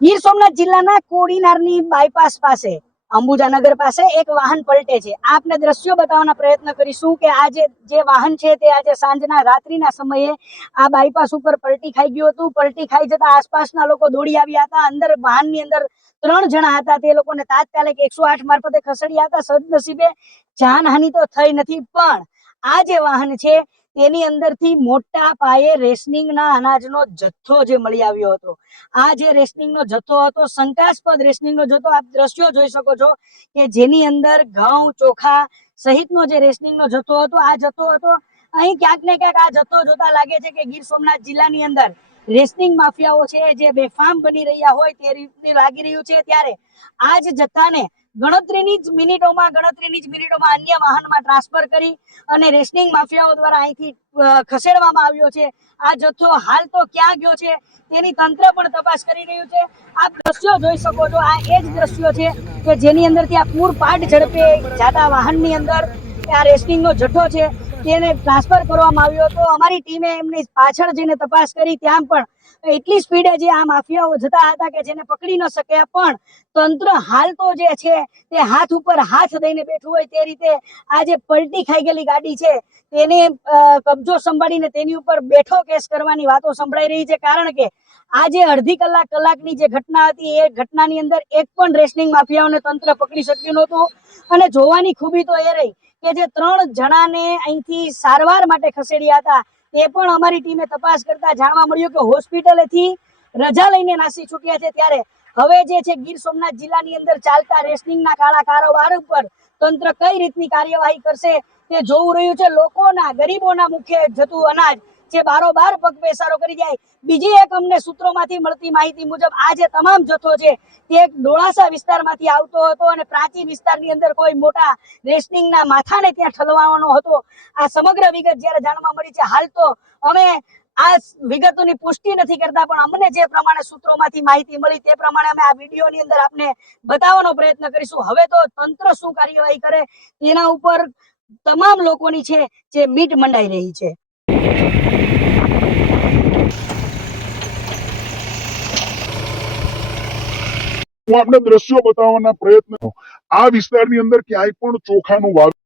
ગીર સોમનાથ જિલ્લાના કોડીનારની બાયપાસ પાસે અંબુજાનગર પાસે એક વાહન પલટે છે। આપને દ્રશ્યો બતાવવાના પ્રયત્ન કરીશું કે આ જે વાહન છે તે આજે સાંજના રાત્રિના સમયે આ બાયપાસ ઉપર પલટી ખાઈ ગયું હતું। પલટી ખાઈ જતા આસપાસના લોકો દોડી આવ્યા હતા। અંદર વાહનની અંદર 3 જણા હતા। તે લોકોને તાત્કાલિક 108 મારફતે ખસેડ્યા હતા। સદનસીબે જાનહાનિ તો થઈ નથી, પણ આ જે વાહન છે તેની અંદરથી મોટા પાયે રેશનિંગના અનાજનો જથ્થો જે મળી આવ્યો હતો। આ જે રેશનિંગનો જથ્થો હતો, શંકાસ્પદ રેશનિંગનો જથ્થો, આપ દ્રશ્યો જોઈ શકો છો કે જેની અંદર ઘઉં, ચોખા સહિતનો જે રેશનિંગનો જથ્થો હતો, આ જથ્થો હતો। અહીં ક્યાંક ને ક્યાંક આ જથ્થો જોતા લાગે છે કે ગીર સોમનાથ જિલ્લાની અંદર રેશનિંગ માફિયાઓ છે જે બેફામ બની રહ્યા હોય તે રીતની લાગી રહ્યું છે। ત્યારે આ જ જથ્થાને ગણતરીની જ મિનિટોમાં અન્ય વાહનમાં ટ્રાન્સફર કરી અને રેશનિંગ માફિયાઓ દ્વારા અહીંથી ખસેડવામાં આવ્યો છે। આ જથ્થો હાલ તો ક્યાં ગયો છે તેની તંત્ર પણ તપાસ કરી રહ્યું છે। આપ દ્રશ્યો જોઈ શકો છો, આ એ જ દ્રશ્યો છે કે જેની અંદરથી આ પૂરપાટ ઝડપે જાતા વાહનની અંદર આ રેશનિંગનો જથ્થો છે તેને ટ્રાન્સફર કરવામાં આવ્યો હતો। અમારી ટીમે એમની પાછળ જઈને તપાસ કરી, ત્યાં પણ એટલી સ્પીડે જે આ માફિયાઓ જતા હતા કે જેને પકડી ન શક્યા, પણ તંત્ર હાલ તો જે છે તે હાથ ઉપર હાથ દઈને બેઠું હોય તે રીતે આ જે પલટી ખાઈ ગયેલી ગાડી છે તેને કબજો સંભાળીને તેની ઉપર બેઠો કેસ કરવાની વાતો સંભળાઈ રહી છે। કારણ કે આ જે અડધી કલાકની જે ઘટના હતી એ ઘટનાની અંદર એક પણ રેશનિંગ માફિયાઓને તંત્ર પકડી શક્યું નહોતું। અને જોવાની ખૂબી તો એ રહી કે જે 3 જણાને અહીંથી સારવાર માટે ખસેડ્યા હતા તે પણ અમારી ટીમે તપાસ કરતા જાણવા મળ્યું કે હોસ્પિટલેથી રજા લઈને નાસી છૂટ્યા છે। ત્યારે હવે જે છે ગીર સોમનાથ જિલ્લાની અંદર ચાલતા રેશનિંગના કાળા કારોબાર ઉપર તંત્ર કઈ રીતની કાર્યવાહી કરશે તે જોવું રહ્યું છે। લોકોના, ગરીબોના મુખ્ય જતું અનાજ જે બારોબાર પગ પેસારો કરી જાય। બીજી એક અમને સૂત્રોમાંથી મળતી માહિતી મુજબ આ જે તમામ જથ્થો છે તે એક ડોળાસા વિસ્તારમાંથી આવતો હતો અને પ્રાંતિજ વિસ્તારની અંદર કોઈ મોટા રેશનિંગના માથાને ત્યાં ઠલવવાનો હતો। આ સમગ્ર વિગત જ્યારે જાણવા મળી છે, હાલ તો અમે આ વિગતોની પુષ્ટિ નથી કરતા, પણ અમને જે પ્રમાણે સૂત્રોમાંથી માહિતી મળી તે પ્રમાણે અમે આ વિડીયોની અંદર આપને બતાવવાનો પ્રયત્ન કરીશું। હવે તો તંત્ર શું કાર્યવાહી કરે તેના ઉપર તમામ લોકોની છે જે મીટ મંડાઈ રહી છે। હું આપણે દ્રશ્યો બતાવવાના પ્રયત્ન, આ વિસ્તારની અંદર ક્યાંય પણ ચોખાનું વાવેતર